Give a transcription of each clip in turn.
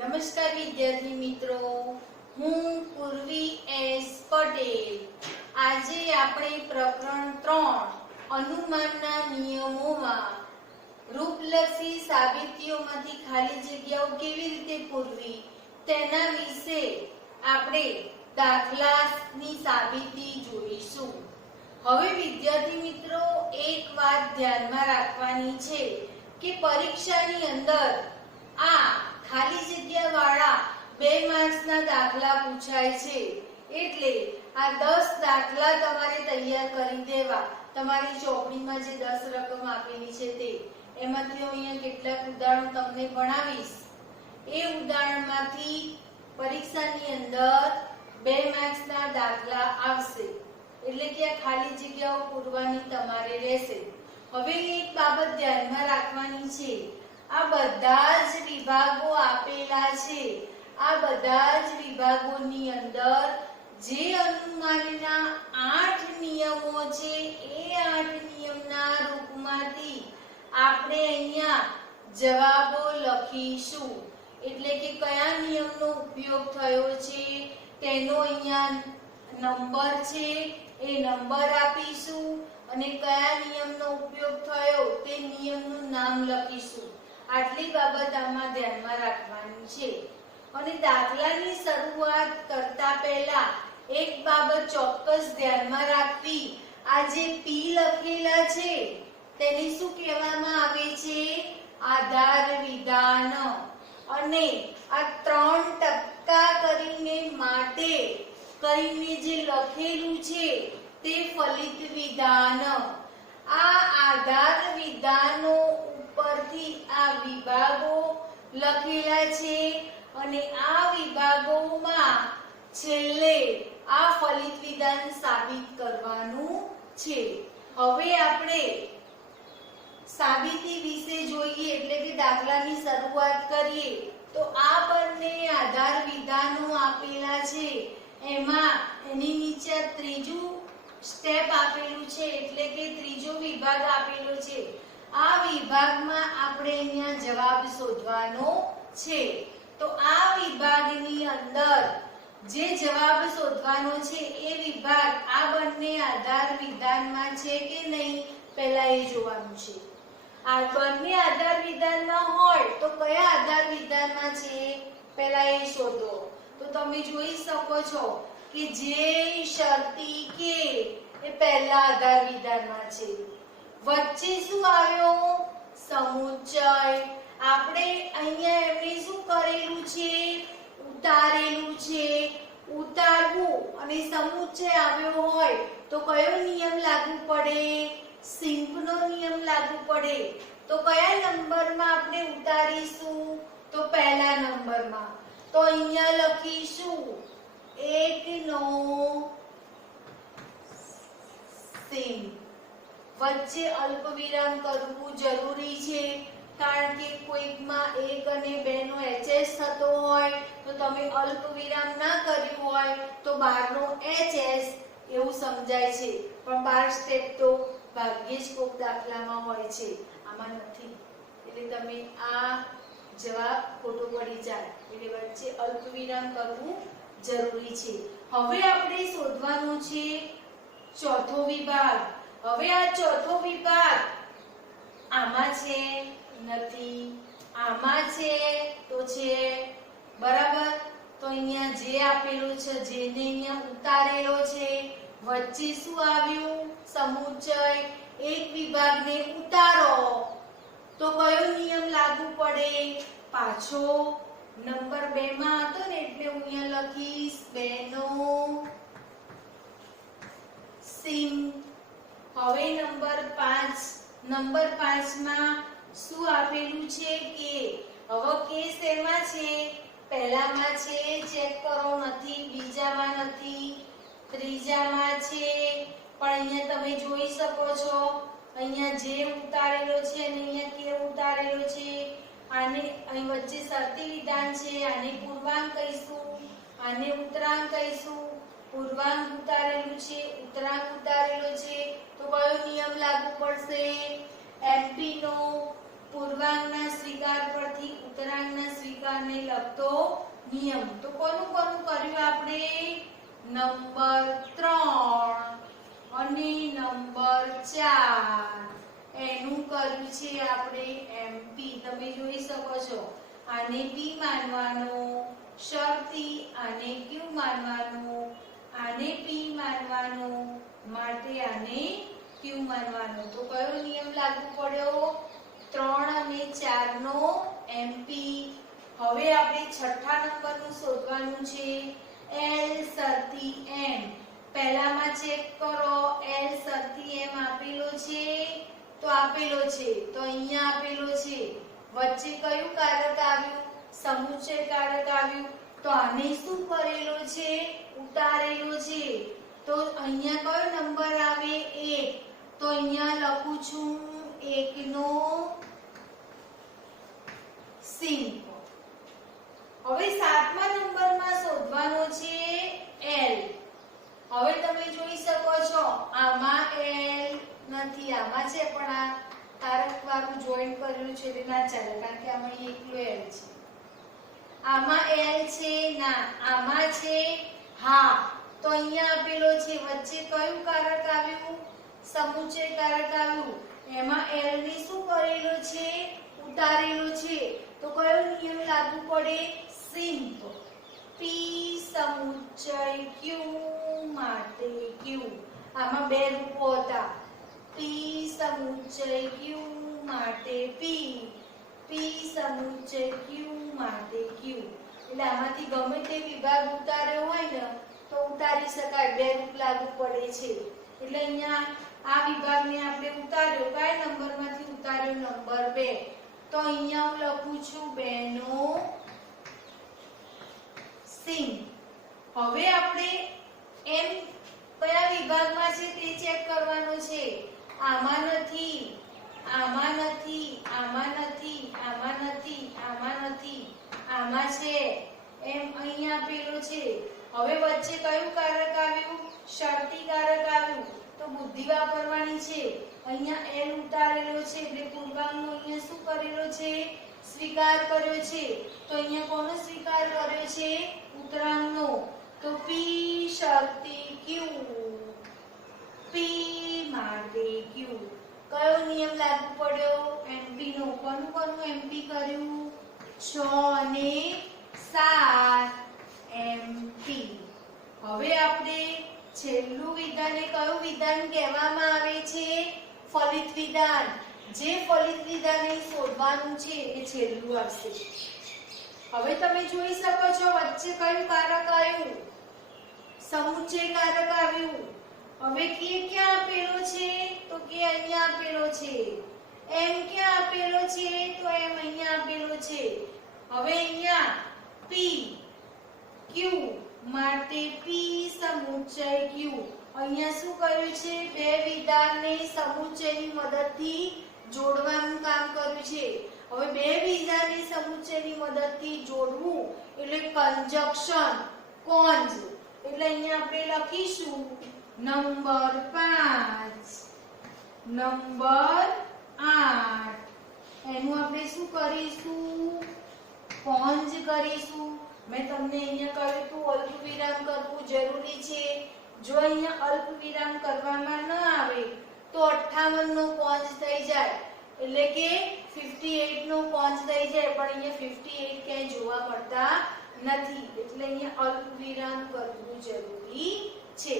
નમસ્કાર વિદ્યાર્થી મિત્રો, હું પૂર્વી એસ પટેલ. આજે આપણે પ્રકરણ 3 અનુમાનના નિયમોમાં રૂપલક્ષી સાબિતીઓમાંથી ખાલી જગ્યાઓ કેવી રીતે પૂરવી તેના વિશે આપણે દાખલાની સાબિતી જોઈશું. હવે વિદ્યાર્થી મિત્રો, એક વાત ધ્યાનમાં રાખવાની છે કે પરીક્ષાની અંદર આ ખાલી જગ્યા વાળા 2 માર્ક્સના દાખલા પૂછાય છે. એટલે આ 10 દાખલા તમારે તૈયાર કરી દેવા. તમારી ચોપડીમાં જે 10 રકમ આપેલી છે તે એમાંથી અહીંયા કેટલાક ઉદાહરણ તમને ભણાવીશ. એ ઉદાહરણમાંથી પરીક્ષાની અંદર 2 માર્ક્સના દાખલા આવશે. એટલે કે આ ખાલી જગ્યાઓ પૂરવાની તમારે રહેશે. હવે એક બાબત ધ્યાનમાં રાખવાની છે, આ બધા જ વિભાગો આપેલા છે. આ બધા જ વિભાગોની અંદર જે અનુમાનના 8 નિયમો છે એ 8 નિયમના રૂપમાંથી આપણે અહીંયા જવાબો લખીશું. એટલે કે કયા નિયમનો ઉપયોગ થયો છે તેનો અહીંયા નંબર છે એ નંબર આપીશું અને કયા નિયમનો ઉપયોગ થયો તે નિયમનું નામ લખીશું. આટલી બાબત આમાં ધ્યાનમાં રાખવાની છે. અને દાખલાની શરૂઆત કરતા પહેલા એક બાબત ચોક્કસ ધ્યાનમાં રાખવી. આ જે P લખેલા છે તેને શું કહેવામાં આવે છે? આધાર વિધાન. અને આ 3% કરીને માટે કરીને જે લખેલું છે તે ફલિત વિધાન. આ આધાર વિધાનો ઉપરથી આ વિભાગો લખેલા છે અને આ વિભાગોમાં છેલ્લે આ ફલિત વિધાન સાબિત કરવાનું છે. હવે આપણે સાબિતી વિશે જોઈએ, એટલે કે દાખલાની શરૂઆત કરીએ. તો આ બંને આધાર વિધાનો આપેલા છે, એમાં એની નીચે ત્રીજું સ્ટેપ આપેલું છે, એટલે કે ત્રીજો વિભાગ આપેલો છે. આ વિભાગમાં આપણે અહીંયા જવાબ શોધવાનો છે. તો આ વિભાગની અંદર જે જવાબ શોધવાનો છે એ વિભાગ આ બંને આધાર વિધાનમાં છે કે નહીં પહેલા એ જોવાનું છે. આ બંને આધાર વિધાનમાં હોય તો કયા આધાર વિધાનમાં છે પહેલા એ શોધો. તો તમે જોઈ શકો છો કે જે શરતી કે એ પહેલા આધાર વિધાનમાં છે. વચ્ચે શું આવ્યો? સમુચ્ચય. આપણે અહીંયા એમને શું કરેલું છે? ઉતારેલું છે. ઉતારવું અને સમુચ્ચય આવ્યો હોય તો કયો નિયમ લાગુ પડે? સિંકનો નિયમ લાગુ પડે. તો કયા નંબરમાં આપણે ઉતારીશું? તો પહેલા નંબરમાં. તો અહીંયા લખીશું 1 નો સિંક. વચ્ચે અલ્પવિરામ કરવું જરૂરી છે, કારણ કે કોઈકમાં 1 અને 2 નો HS થતો હોય તો તમે અલ્પવિરામ ના કર્યું હોય તો બહારનો HS એવું સમજાય છે. પણ 12 સ્ટેપ તો ભાગ્યે જ કોઈક દાખલામાં હોય છે, આમાં નથી. એટલે તમે આ જવાબ ખોટો પડી જાય. એટલે વચ્ચે અલ્પવિરામ કરવું જરૂરી છે. હવે આપણે શોધવાનું છે ચોથો વિભાગ. હવે આ ચોથો વિભાગ આમાં છે નથી, આમાં છે તો છે, બરાબર. તો અહીંયા જે આપેલું છે જેને અહીંયા ઉતારેલો છે, વચ્ચે શું આવ્યું? સમુચ્ચય. એક વિભાગને ઉતારો તો કયો નિયમ લાગુ પડે? પાછો નંબર 2 માં હતો ને એટલે હું અહીંયા લખીશ 2 નો સિંક. હવે નંબર 5. નંબર 5 માં શું આપેલું છે? કે. હવે કે શેમાં છે? પહેલામાં છે, ચેક કરો. નથી. બીજામાં નથી. ત્રીજામાં છે. પણ અહીંયા તમે જોઈ શકો છો અહીંયા જે ઉતારેલો છે અને અહીંયા કે ઉતારેલો છે. આને અહીં વચ્ચે શરતી વિધાન છે, આને પૂર્વાંક કહીશું, આને ઉત્તરાંક કહીશું. પૂર્વાંક ઉતારેલું છે, ઉત્તરાંક ઉતારેલો છે તો કયો નિયમ લાગુ પડશે? MP નો પૂર્વાંકના સ્વીકાર પરથી ઉત્તરાંકના સ્વીકાર અનુમાનને લગતો નિયમ. તો કોનું કોનું કર્યું આપણે? નંબર 3 અને નંબર 4 એનું કર્યું છે આપણે એમપી. તમે જોઈ શકો છો આને પી માનવાનું, શરતી આને ક્યુ માનવાનું, આને પી માનવાનું, માટે આને ક્યુ માનવાનું. તો કયો નિયમ લાગુ પડ્યો? 3 અને 4 નો એમપી. હવે આપણે છઠ્ઠા નંબરનું શોધવાનું છે. એલ શરતી એમ. પહેલામાં ચેક કરો. એલ શરતી એમ આપેલો છે તો આપેલો છે, તો અહીંયા આપેલો છે. વચ્ચે કયું કારક આવ્યું? સમુચ્ચય કારક આવ્યું. તો આને શું કરેલો છે? ઉતારેલો છે. તો અહીંયા કયો નંબર આવે? 1. તો અહીંયા લખું છું 1 નો સિંક. હવે 7મા નંબરમાં શોધવાનો છે એલ. હવે તમે જોઈ શકો છો આમાં એલ નથી, આમાં છે પણ આ કારક વાળું જોઈન્ટ કરેલું છે એટલે ના ચાલે, કારણ કે આમાં એકલો એલ છે. આમાં એલ છે ના, આમાં છે હા. તો અહીંયા આપેલો છે. વચ્ચે કયું કારક આવ્યું? સમુચ્ચય કારક આવ્યું. એમાં એલ ને શું કરેલો છે? ઉતારેલો છે. તો કયો નિયમ લાગુ પડે? સિંક. પી સમુચ્ચય ક્યુ માટે ક્યુ. આમાં બે રૂપો હતા. પી સમુચ્ચય ક્યુ માટે પી, પી સમુચ્ચય ક્યુ માટે ક્યુ. એટલે આમાંથી ગમે તે વિભાગ ઉતાર્યો હોય ને તો ઉતારી શકાય. બે રૂપ લાગુ પડે છે. એટલે અહીંયા આ વિભાગને આપણે ઉતાર્યો. કયા નંબરમાંથી ઉતાર્યો? નંબર 2. તો અહીંયા હું લખું છું 2 નો સિંક. હવે આપણે એમ કયા વિભાગમાં છે તે ચેક કરવાનો છે. આમાં નથી, આમાં નથી, આમાં નથી, આમાં નથી, આમાં નથી, આમાં છે. એમ અહીંયા આપેલો છે. હવે વચ્ચે કયું કારક આવ્યું? શરતી કારક આવ્યું. તો બુદ્ધિ વાપરવાની છે. અહીંયા એલ ઉતારેલો છે એટલે પૂર્ણાંકનો અહીંયા શું કરેલો છે? સ્વીકાર કર્યો છે. તો અહીંયા કોનો સ્વીકાર કર્યો છે? ઉતરાંકનો. તો પી શરતી ક્યુ, પી માટે ક્યુ. કયો નિયમ લાગુ પડ્યો? એમપી નો. કોનું કોનું એમપી કર્યું? 6 અને 7 એમપી. હવે આપણે છેલ્લું વિધાન કયું વિધાન કહેવામાં આવે છે? ફલિત વિધાન. જે ફલિત વિધાન શોધવાનું છે એ છેલ્લું આવશે. હવે તમે જોઈ શકો છો વચ્ચે કયું કારક આવ્યું? સમુચ્ચય કારક આવ્યું. હવે કે ક્યાં આપેલો છે? તો કે અહીંયા આપેલો છે. એમ ક્યાં આપેલો છે? તો એમ અહીંયા આપેલો છે. હવે અહીંયા પી ક્યુ માટે પી સમુચ્ચય ક્યુ. અહીંયા શું કર્યું છે? બે વિધાનને સમુચ્ચયની મદદથી જોડવાનું કામ કર્યું છે. હવે બે વિધાનને સમુચ્ચયની મદદથી જોડવું એટલે કંજક્શન, કોન્જ. એટલે અહીંયા આપણે લખીશું નંબર 5, નંબર 8. એનું આપણે શું કરીશું? કોન્જ કરીશું. મેં તમને અહીંયા કહ્યું હતું અલ્પ વિરામ કરવું જરૂરી છે. જો અહીંયા અલ્પ વિરામ કરવામાં ન આવે તો 58 નો કોન્જ થઈ જાય, એટલે કે 58 નો કોન્જ થઈ જાય. પણ અહીંયા 58 ક્યાંય જોવા મળતા નથી, એટલે અહીંયા અલ્પ વિરામ કરવું જરૂરી છે.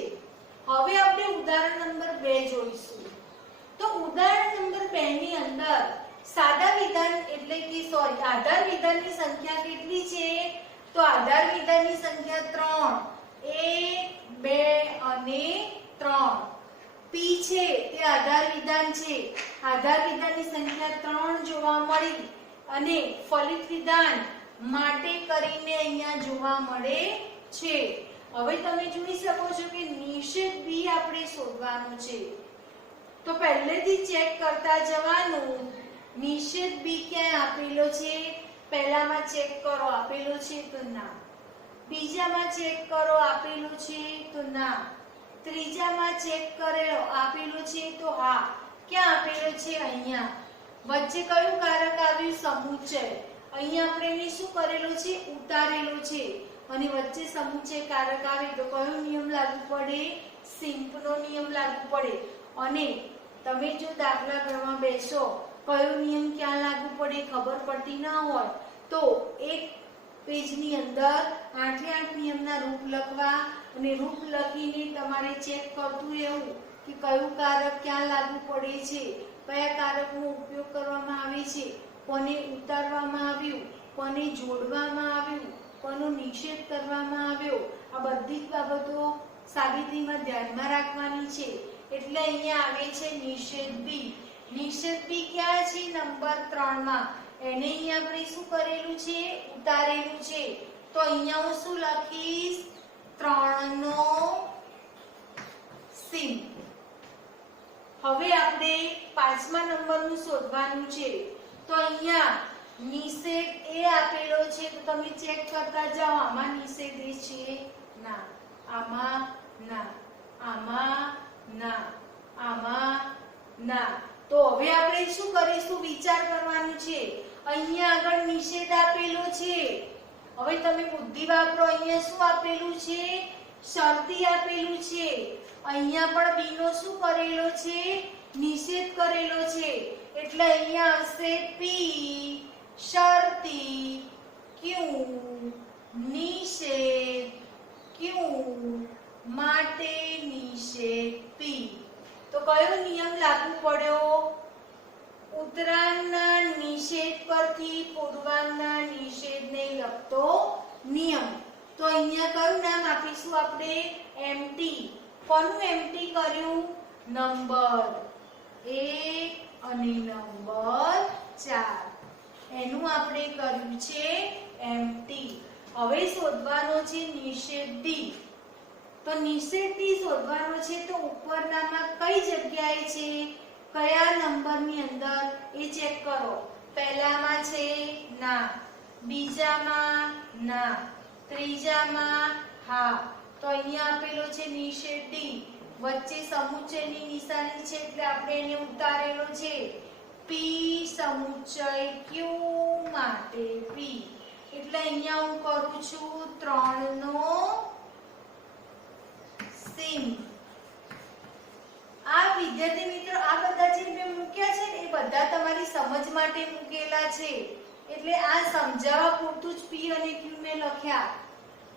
હવે આપણે ઉદાહરણ નંબર 2 જોઈશું. તો ઉદાહરણ નંબર 2 ની અંદર સાદા વિધાન એટલે કે આધાર વિધાનની સંખ્યા કેટલી છે? તો આધાર વિધાનની સંખ્યા 3. 1, 2 અને 3. પી છે તે આધાર વિધાન છે. આધાર વિધાનની સંખ્યા 3 જોવા મળી અને ફલિત વિધાન માટે કરીને અહીંયા જોવા મળે છે. હવે તમે જોઈ શકો છો કે નિષેધ બી આપણે શોધવાનું છે. તો પહેલેથી ચેક કરતા જવાનું. નિષેધ બી ક્યાં આપેલો છે? પહેલામાં ચેક કરો, આપેલો છે તો ના. બીજામાં ચેક કરો, આપેલું છે તો ના. ત્રીજામાં ચેક કરેલો, આપેલું છે તો હા. ક્યાં આપેલો છે? અહીંયા. વચ્ચે કયું કારક આવ્યું? સમુચ્ચય. અહીંયા આપણે એને શું કરેલો છે? ઉતારેલો છે. અને વચ્ચે સમુચ્ચય કારક આવે તો કયો નિયમ લાગુ પડે? સિમ્પનો નિયમ લાગુ પડે. અને તમે જો દાખલા ગણવા બેસો, કયો નિયમ ક્યાં લાગુ પડે ખબર પડતી ના હોય તો એક પેજની અંદર 8 નિયમના રૂપ લખવા અને રૂપ લખીને તમારે ચેક કરતું રહેવું કે કયું કારક ક્યાં લાગુ પડે છે, કયા કારકનો ઉપયોગ કરવામાં આવે છે, કોને ઉતારવામાં આવ્યું, કોને જોડવામાં આવ્યું, કોનો નિષેધ કરવામાં આવ્યો, આ બધી જ બાબતો સાબિતીમાં ધ્યાનમાં રાખવાની છે. એટલે અહીંયા આવે છે નિષેધ બી. નિષેધ બી ક્યાં છે? નંબર 3 માં. એને અહીંયા આપણે શું કરેલું છે? ઉતારેલું છે. તો અહીંયા હું શું લખીશ? 3 નો સિમ. હવે આપણે 5મા નંબરનું શોધવાનું છે. તો અહીંયા નિષેધ એ આપેલો છે તો તમે ચેક કરતા જાઓ આમાં નિષેધ એ છે? ના. આમાં ના. આમાં ના. આમાં ના. તો હવે આપણે શું કરીશું? વિચાર કરવાનું છે. અહીંયા આગળ નિષેધ આપેલો છે. હવે તમે બુદ્ધિ વાપરો. અહીંયા શું આપેલું છે? શરતી આપેલું છે. અહીંયા પણ બી નો શું કરેલો છે? નિષેધ કરેલો છે. એટલે અહીંયા હશે પી શરતી, ક્યુ નિષેધ, ક્યુ માટે નિષેધ પી. તો કયો નિયમ લાગુ પડ્યો? ઉત્તરાયણના નિષેધ પરથી પૂર્વાંગના નિષેધને લગતો નિયમ. તો અહીંયા કયું નામ આપીશું આપણે? એમટી. કોનું એમટી કર્યું? નંબર 1 અને નંબર 4 એનું આપણે કર્યું છે એમટી. હવે શોધવાનો છે નિષેધ ડી. તો નિષેધ ડી શોધવાનો છે તો ઉપરનામાં કઈ જગ્યાએ છે, કયા નંબરની અંદર એ ચેક કરો. પહેલામાં છે ના, બીજામાં ના, ત્રીજામાં હા. તો અહીંયા આપેલો છે નિષેધ ડી. વચ્ચે સમુચ્ચયની નિશાની છે એટલે આપણે એને ઉતારેલો છે. પી સમુચ્ચય ક્યુ માટે પી. એટલે અહીંયા હું કરું છું 3 નો સિમ. આ વિદ્યાર્થી મિત્રો આ બધા જે મેં મૂક્યા છે ને એ બધા તમારી સમજ માટે મૂકેલા છે. એટલે આ સમજાવવા પૂરતું જ પી અને ક્યુ મેં લખ્યા.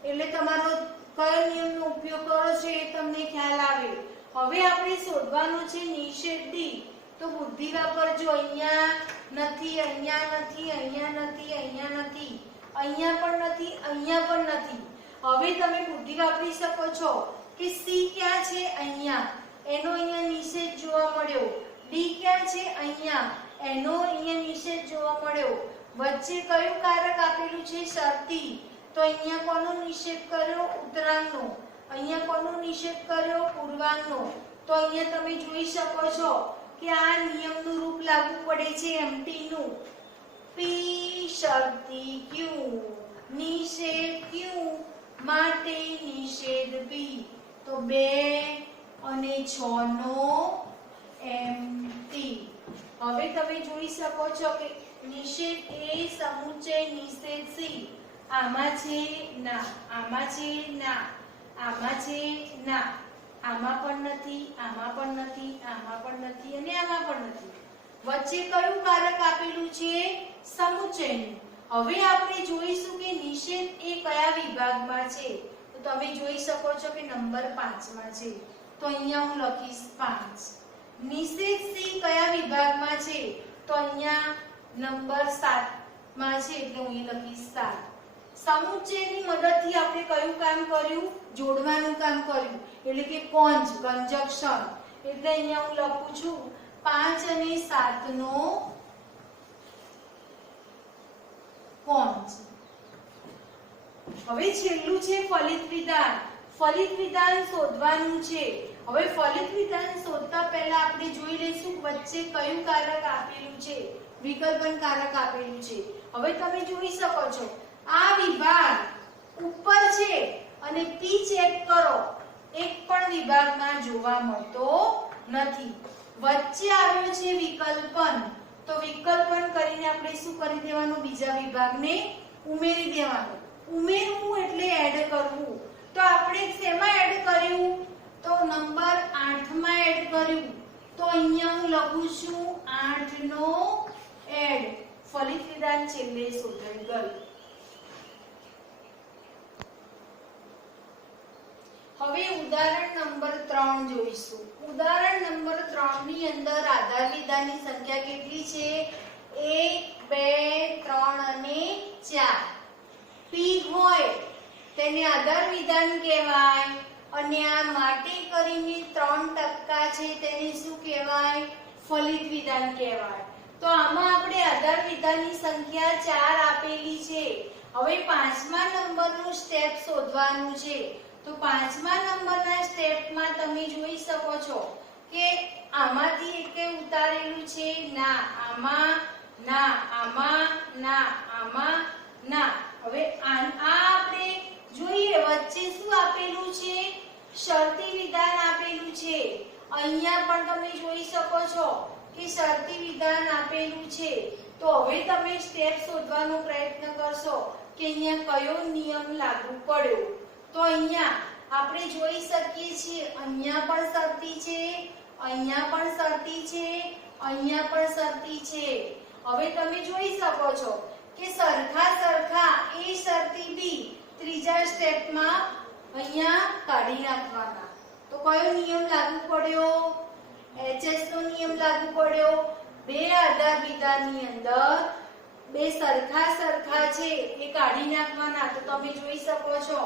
એટલે તમારો કયો નિયમનો ઉપયોગ કરો છો એ તમને ખ્યાલ આવે. હવે આપણે શોધવાનું છે નિષેધ ડી. તો બુદ્ધિ વાપરજો. અહીંયા નથી, અહીંયા નથી, અહીંયા નથી, અહીંયા નથી, અહીંયા પણ નથી, અહીંયા પણ નથી. હવે તમે બુદ્ધિ વાપરી શકો છો કે સી ક્યાં છે? અહીંયા. એનો અહીંયા નિષેધ જોવા મળ્યો. ડી ક્યાં છે? અહીંયા. એનો અહીંયા નિષેધ જોવા મળ્યો. વચ્ચે કયું કારક આપેલું છે? શરતી. તો અહીંયા કોનો નિષેધ કર્યો? ઉત્તરાંગનો. અહીંયા કોનો નિષેધ કર્યો? પૂર્વાંગનો. તો અહીંયા તમે જોઈ શકો છો કે આ નિયમનું રૂપ લાગુ પડે છે એમટી નું. પી શરતી ક્યુ નિષેધ ક્યુ માટે નિષેધ બી. તો 2 અને 6 નો એમટી. હવે તમે જોઈ શકો છો કે નિષેધ એ સમુચ્ચય નિષેધ સી. આમાં છે ના, આમાં છે ના, આમાં છે ના, આમાં પણ નથી, આમાં પણ નથી, આમાં પણ નથી અને આમાં પણ નથી. વચ્ચે કયું કારક આપેલું છે? સમુચ્ચયનું. હવે આપણે જોઈશું કે નિષેધ એ કયા વિભાગમાં છે. તો તમે જોઈ શકો છો કે નંબર 5 માં છે. તો અહીંયા હું લખીશ 5. નિષેધ સી કયા વિભાગમાં છે? તો અહીંયા નંબર 7 માં છે એટલે હું અહીં લખીશ 7. સમુચ્ચયની મદદથી આપણે કયું કામ કર્યું? જોડવાનું કામ કર્યું. એટલે કે કંજક્શન. એટલે અહીંયા હું લખું છું 5 અને 7 નો કોંજ. હવે છેલ્લું છે ફલિત વિધાન. ફલિત વિધાન શોધવાનું છે. હવે ફલિત વિધાન શોધતા પહેલા આપણે જોઈ લઈશું વચ્ચે કયું કારક આપેલું છે. વિકલ્પન કારક આપેલું છે. હવે તમે જોઈ શકો છો આ વિભાગ ઉપર છે અને પી ચેક કરો. એક પણ વિભાગમાં જોવા મળતો નથી. વચ્ચે આવ્યો છે વિકલ્પન તો વિકલ્પન કરીને આપણે શું કરી દેવાનું, બીજા વિભાગને ઉમેરી દેવાનું. ઉમેરવું એટલે એડ કરવું. તો આપણે શેમાં એડ કર્યું, તો નંબર 8 માં એડ કર્યું. તો અહીંયા હું લખું છું 8 નો એડ. ફલિત વિધાન છેલ્લે શોધાઈ ગયું. હવે ઉદાહરણ નંબર 3 જોઈશું. ઉદાહરણ નંબર 3 ની અંદર આધાર વિધાનની સંખ્યા કેટલી છે, 1 2 3 અને 4. પી હોય તેને આધાર વિધાન કહેવાય અને આ માટે કરીને 3% છે તેને શું કહેવાય, ફલિત વિધાન કહેવાય. તો આમાં આપણે આધાર વિધાનની સંખ્યા 4 આપેલી છે. હવે 5મા નંબરનું સ્ટેપ શોધવાનું છે. તો 5મા નંબરના સ્ટેપમાં તમે જોઈ શકો છો કે આમાંથી એકે ઉતારેલું છે, ના આમાં, ના આમાં, ના આમાં, ના. હવે આ આપણે જોઈએ વચ્ચે શું આપેલું છે, શરતી વિધાન આપેલું છે. અહીંયા પણ તમે જોઈ શકો છો કે શરતી વિધાન આપેલું છે. તો હવે તમે સ્ટેપ શોધવાનો પ્રયત્ન કરશો કે અહીંયા કયો નિયમ લાગુ પડ્યો. તો અહીંયા આપણે જોઈ શકીએ છીએ અહીંયા પણ શરતી છે, અહીંયા પણ શરતી છે, અહીંયા પણ શરતી છે. હવે તમે જોઈ શકો છો કે સરખા એ શરતી બી ત્રીજા સ્ટેપમાં અહીંયા કાઢી નાખવાના. તો કયો નિયમ લાગુ પડ્યો, એચએસ નો નિયમ લાગુ પડ્યો. બે આધાર વિધાનની અંદર બે સરખા છે એ કાઢી નાખવાના. તો તમે જોઈ શકો છો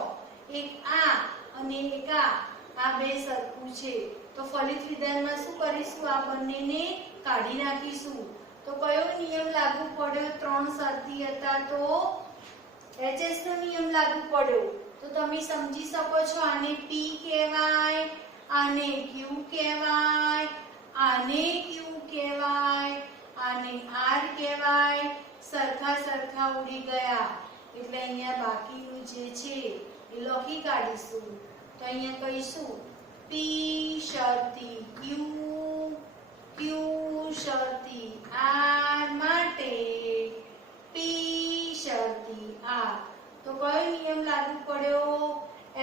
એક આ અને એક આ બે સરખું છે. તો ફલિત વિધાનમાં શું કરીશું, આ બંનેને કાઢી નાખીશું. તો કયો નિયમ લાગુ પડ્યો, 3 શરતી હતા તો એચએસ નો નિયમ લાગુ પડ્યો. તો તમે સમજી શકો છો આને પી કહેવાય, આને ક્યુ કહેવાય, આને ક્યુ કહેવાય, આને આર કહેવાય. સરખા ઉડી ગયા એટલે અહીંયા બાકીનું જે છે એ લખી કાઢીશું. તો અહીંયા કહીશું પી શરતી ક્યુ, ક્યુ શરતી આર માટે પી શરતી આર. તો કયો નિયમ લાગુ પડ્યો,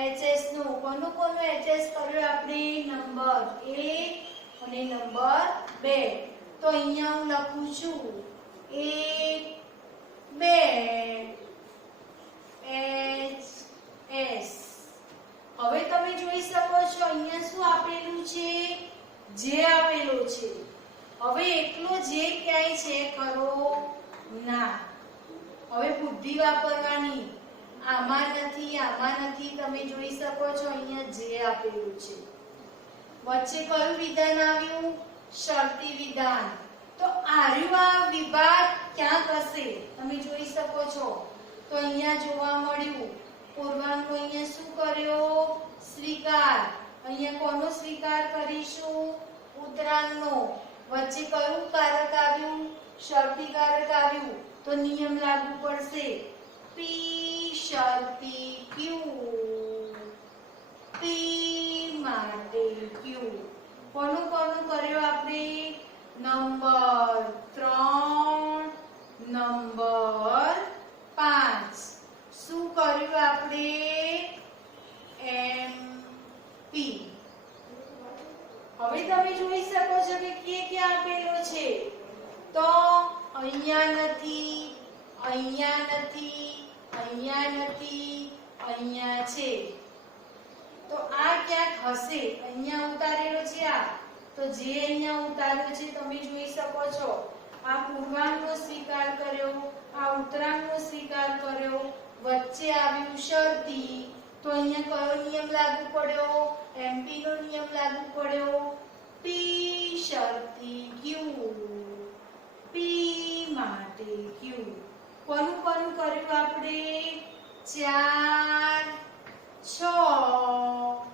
એચએસ નો. કોનો એચએસ કર્યો આપણે, નંબર 1 અને નંબર 2. તો અહીંયા હું લખું છું 1 2 એચ. હવે તમે જોઈ શકો છો અહીંયા શું આપેલું છે, જે આપેલો છે. હવે એકલો જે ક્યાંય છે ખરો, ના. હવે બુદ્ધિ વાપરવાની. આમાં નથી. તમે જોઈ શકો છો અહીંયા જે આપેલું છે. વચ્ચે કયું વિધાન આવ્યું, શરતી વિધાન. તો આર્યું વિભાગ ક્યાં હશે, તમે જોઈ શકો છો. તો અહીંયા જોવા મળ્યું પૂર્વાંગનો અહીંયા શું કર્યો, સ્વીકાર. અહીંયા કોનો સ્વીકાર કરીશું, ઉત્તરાંગનો. વચ્ચે કયું કારક આવ્યું, શરતી કારક આવ્યું. તો નિયમ લાગુ પડશે, પી શરતી ક્યુ, પી માટે ક્યુ. કોનું કર્યો આપણે, નંબર 3 નંબર 5. શું કર્યું આપણે, એમપી. હવે તમે જોઈ શકો છો કે ક્યાં આપેલો છે. તો અહીંયા નથી, અહીંયા નથી, અહીંયા નથી, અહીંયા છે. તો આ ક્યાંક હશે, અહીંયા ઉતારેલો છે આ. તો જે અહીંયા ઉતાર્યો છે તમે જોઈ શકો છો. આ પૂર્વાંગનો સ્વીકાર કર્યો, આ ઉત્તરાંગનો સ્વીકાર કર્યો, વચ્ચે આવ્યું શરતી. તો અહીંયા કયો નિયમ લાગુ પડ્યો, એમપી નો નિયમ લાગુ પડ્યો. પી શરતી ક્યુ, પી માટે ક્યુ. કોનું કર્યું આપણે, 4 6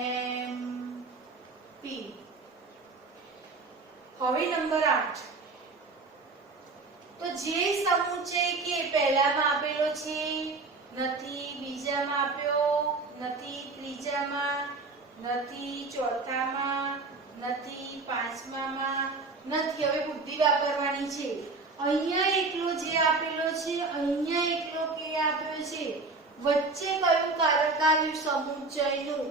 એમપી. હવે નંબર 8. તો જે સમુચય કે પહેલામાં આપેલો છે, નથી, બીજામાં આપ્યો નથી, ત્રીજામાં નથી, ચોથામાં નથી, પાંચમામાં નથી. હવે બુદ્ધિ વાપરવાની છે. અહીંયા એકલો જે આપેલો છે, અહીંયા એકલો કે આપ્યો છે, વચ્ચે કયું કારક આવ્યું સમુચ્ચયનું,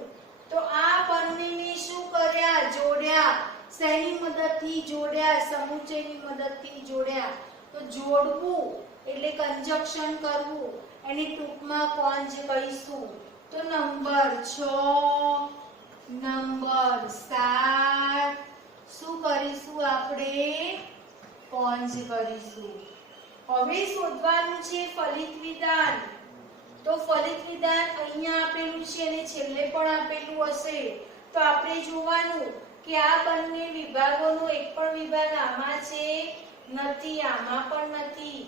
તો આ બંનેને શું કર્યા? જોડ્યા. શેની મદદથી જોડ્યા? સમુચ્ચયની મદદથી જોડ્યા. તો જોડવું એટલે કંજક્શન કરવું, એને ટૂંકમાં કોંજ કહીશું. તો નંબર 6, નંબર 7 શું કરીશું આપણે? કોંજ કરીશું. હવે શોધવાનું છે ફલિત વિધાન. તો ફલિત વિધાન અહીંયા આપેલું છે અને છેલ્લે પણ આપેલું હશે. તો આપણે જોવાનું કે આ બંને વિભાગોનો એક પણ વિભાગ આમાં છે નથી, આમાં પણ નથી,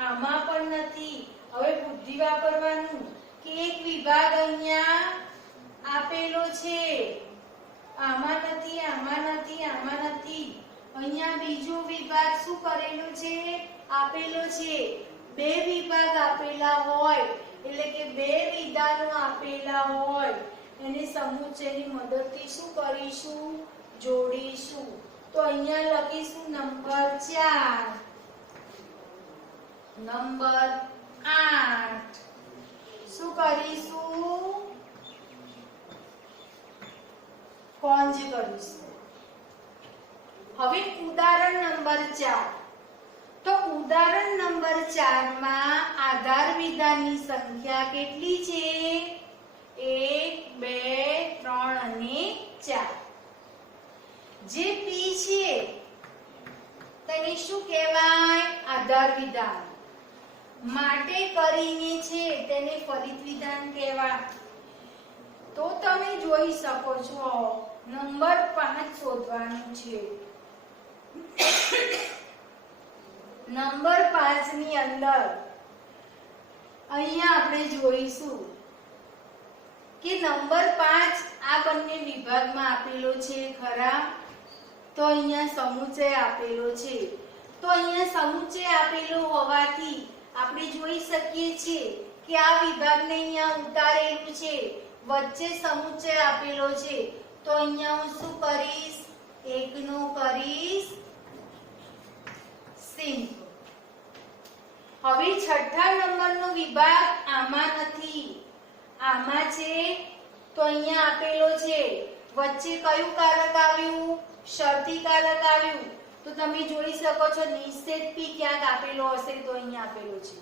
આમાં પણ નથી. હવે બુદ્ધિ વાપરવાનું કે એક વિભાગ અહીંયા આપેલો છે, આમાં નથી, આમાં નથી, આમાં નથી. અહીંયા બીજો વિભાગ શું કરેલો છે? આપેલો છે. બે વિભાગ આપેલા હોય એટલે કે બે વિધાનો આપેલા હોય એને સમુચ્ચયની મદદથી શું કરીશું? જોડીશું. તો અહીંયા લખીશું નંબર 4, નંબર 8 શું કરીશું? કોંજ કરીશું. હવે ઉદાહરણ નંબર 4. તો ઉદાહરણ નંબર 4 માં આધાર વિધાનની સંખ્યા કેટલી છે? 1, 2, 3 અને 4. જે P છે તેને શું કહેવાય? આધાર વિધાન. માટે કરીને છે તેને ફલિત વિધાન કહેવાય. તો તમે જોઈ શકો છો નંબર 5 શોધવાનું છે. નંબર 5 ની અંદર અહીંયા આપણે જોઈશું કે નંબર 5 આ બંને વિભાગમાં આપેલો છે ખરા? તો અહીંયા સમુચ્ચય આપેલો છે. તો અહીંયા સમુચ્ચય આપેલો હોવાથી આપણે જોઈ શકીએ છીએ કે આ વિભાગને અહીંયા ઉતારેલું છે, વચ્ચે સમુચ્ચય આપેલો છે. તો અહીંયા હું શું કરીશ? 1 નો કરીશ સિંહ. હવે છઠ્ઠા નંબરનો વિભાગ આમાં નથી, આમાં છે. તો અહીંયા આપેલો છે, વચ્ચે કયું કારક આવ્યું? શરતી કારક આવ્યું. તો તમે જોઈ શકો છો નિષેધ પી ક્યાંક આપેલો હશે, તો અહીંયા આપેલો છે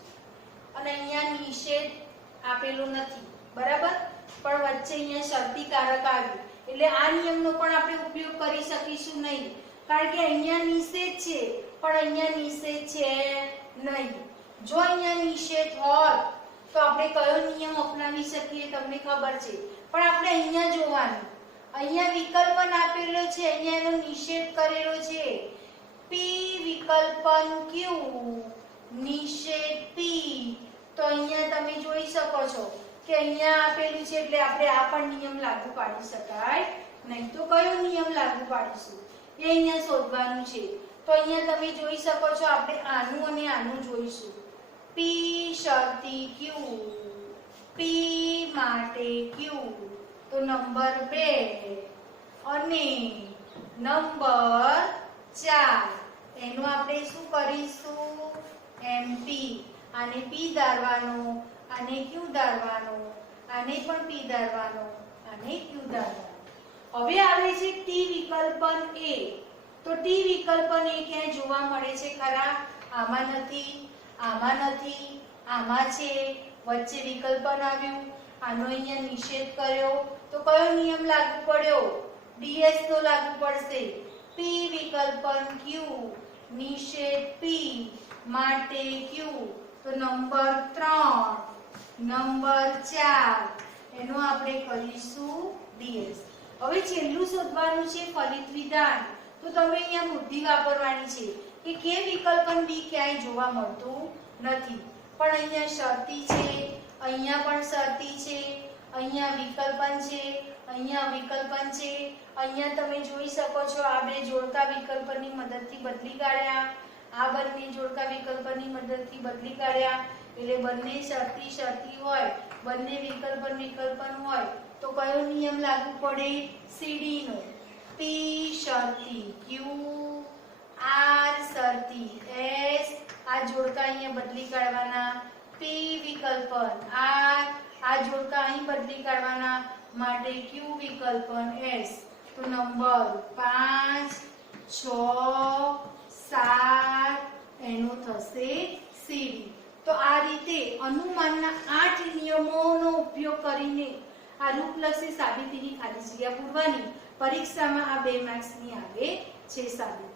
અને અહીંયા નિષેધ આપેલો નથી, બરાબર? પણ વચ્ચે અહીંયા શરતી કારક આવ્યું એટલે આ નિયમનો પણ આપણે ઉપયોગ કરી શકીશું નહીં, કારણ કે અહીંયા નિષેધ છે પણ અહીંયા નિષેધ છે નહીં. જો અહીંયા નિષેધ હોત તો આપણે કયો નિયમ અપનાવી શકીએ તમને ખબર છે, પણ આપણે અહીંયા જોવાનું. અહીંયા વિકલ્પન આપેલો છે, અહીંયા એનો નિષેધ કરેલો છે. P વિકલ્પન Q નિષેધ P. તો અહીંયા તમે જોઈ શકો છો કે અહીંયા આપેલું છે એટલે આપણે આ પણ નિયમ લાગુ પાડી શકાય નહીં. તો કયો નિયમ લાગુ પાડીશું એ અહીંયા શોધવાનું છે. તો અહીંયા તમે જોઈ શકો છો આપણે આનું અને આનું જોઈશું. P શરતી Q, P માટે Q. તો નંબર 2 અને નંબર 4 એનું આપણે શું કરીશું? MP. આને P ધારવાનો, આને Q ધારવાનો, આને પણ P ધારવાનો, આને Q ધારવાનો. હવે આવે છે T વિકલ્પન A. તો T વિકલ્પન A ક્યાં જોવા મળે છે ખરા? આમાં નથી, આમાં નથી, આમાં છે. વચ્ચે વિકલ્પન આવ્યું, આનો અહીંયા નિષેધ કર્યો. તો કયો નિયમ લાગુ પડ્યો? DS તો લાગુ પડશે. P વિકલ્પન Q નિષેધ P માટે Q. તો નંબર 3, નંબર 4 એનો આપણે કરીશું DS. હવે છેલ્લું શોધવાનું છે ફલિત વિધાન. તો તમે અહીંયા બુદ્ધિ વાપરવાની છે કે કે વિકલ્પન B ક્યાંય જોવા મળતું નથી, પણ અહીંયા શરતી છે, અહીંયા પણ શરતી છે, અહીંયા વિકલ્પન છે, અહીંયા વિકલ્પન છે. અહીંયા તમે જોઈ શકો છો આ બે જોડકા વિકલ્પનની મદદથી બદલી કાઢ્યા, આ બંને જોડકા વિકલ્પનની મદદથી બદલી કાઢ્યા. એટલે બંને શરતી શરતી હોય, બંને વિકલ્પન વિકલ્પન હોય તો કયો નિયમ લાગુ પડે? CD નો. P શરતી Q આર શરતી, એસ આ જોડકા અહીંયા બદલી કાઢવાના, પી વિકલ્પન, આ જોડકા અહીં બદલી કાઢવાના માટે ક્યુ વિકલ્પન, એસ. તો નંબર 5 6 7 એનો થશે સીડી. તો આ રીતે અનુમાનના 8 નિયમોનો ઉપયોગ કરીને આ રૂપલક્ષી સાબિતીની ખાલી જગ્યા પૂરવાની. પરીક્ષામાં આ 2 માર્ક્સની આવે છે સાબિતી.